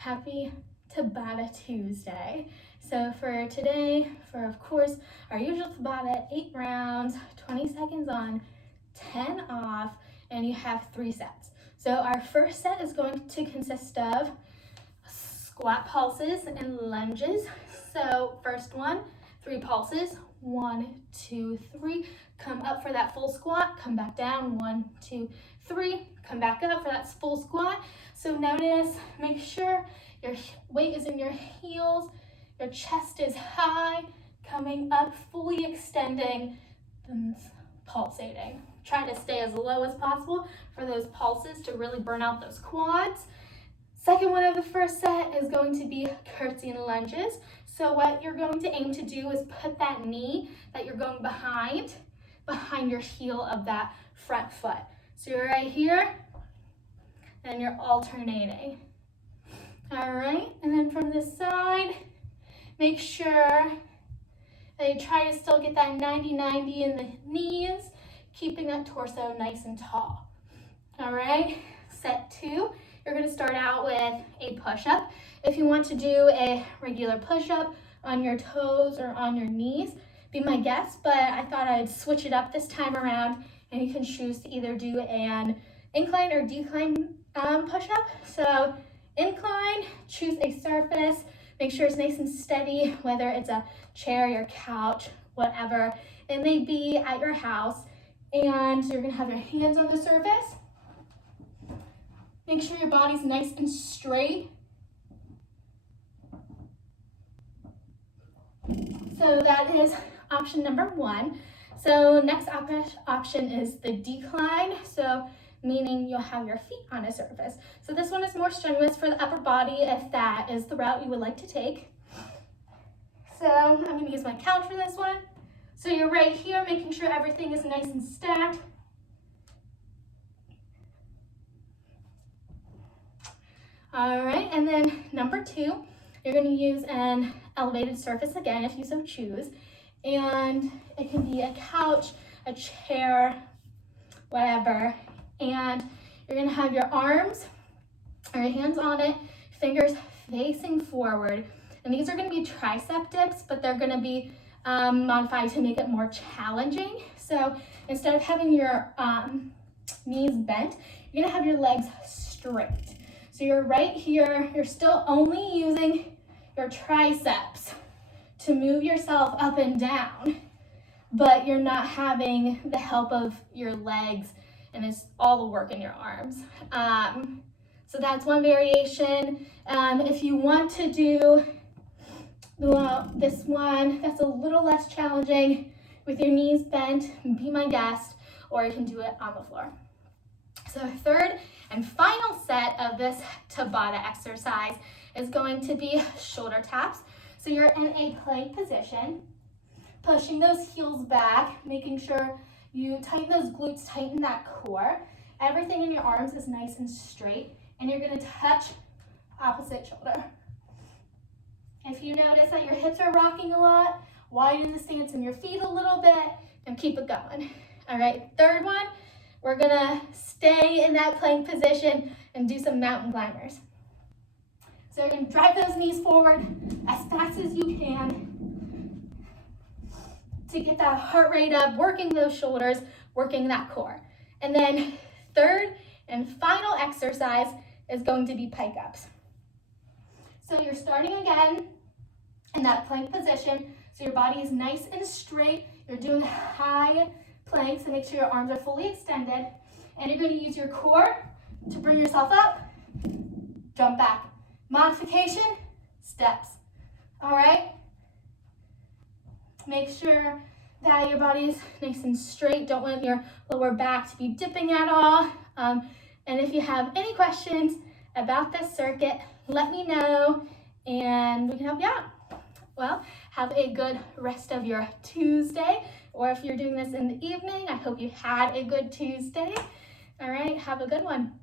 Happy Tabata Tuesday. So for today, for of course, our usual Tabata, 8 rounds, 20 seconds on, 10 off, and you have 3 sets. So our first set is going to consist of squat pulses and lunges. So first one, 3 pulses, 1, 2, 3. Come up for that full squat, come back down, 1, 2, 3. Come back up for that full squat. So notice, make sure your weight is in your heels, your chest is high, coming up, fully extending, and pulsating. Try to stay as low as possible for those pulses to really burn out those quads. Second one of the first set is going to be curtsy and lunges. So what you're going to aim to do is put that knee that you're going behind your heel of that front foot. So you're right here, and you're alternating. All right, and then from this side, make sure that you try to still get that 90-90 in the knees, keeping that torso nice and tall. All right, set 2, you're gonna start out with a push-up. If you want to do a regular push-up on your toes or on your knees, be my guest, but I thought I'd switch it up this time around, and you can choose to either do an incline or decline push-up. So incline, choose a surface, make sure it's nice and steady, whether it's a chair, your couch, whatever it may be at your house. And you're gonna have your hands on the surface. Make sure your body's nice and straight. So that is option number 1. So next option is the decline. So meaning you'll have your feet on a surface. So this one is more strenuous for the upper body if that is the route you would like to take. So I'm going to use my couch for this one. So you're right here, making sure everything is nice and stacked. All right, and then number 2, you're going to use an elevated surface again if you so choose. And it can be a couch, a chair, whatever. And you're gonna have your arms or your hands on it, fingers facing forward. And these are gonna be tricep dips, but they're gonna be modified to make it more challenging. So instead of having your knees bent, you're gonna have your legs straight. So you're right here, you're still only using your triceps to move yourself up and down, but you're not having the help of your legs, and it's all the work in your arms. So that's one variation. If you want to do this one that's a little less challenging with your knees bent, be my guest, or you can do it on the floor. So third and final set of this Tabata exercise is going to be shoulder taps. So you're in a plank position, pushing those heels back, making sure you tighten those glutes, tighten that core. Everything in your arms is nice and straight, and you're gonna touch opposite shoulder. If you notice that your hips are rocking a lot, widen the stance in your feet a little bit, and keep it going. All right, third one, we're gonna stay in that plank position and do some mountain climbers. So you're gonna drive those knees forward as fast as you can to get that heart rate up, working those shoulders, working that core. And then third and final exercise is going to be pike ups. So you're starting again in that plank position. So your body is nice and straight. You're doing high planks to make sure your arms are fully extended. And you're going to use your core to bring yourself up, jump back. Modification, steps. All right? Make sure that your body is nice and straight. Don't want your lower back to be dipping at all. And if you have any questions about this circuit, let me know and we can help you out. Well, have a good rest of your Tuesday, or if you're doing this in the evening, I hope you had a good Tuesday. All right, have a good one.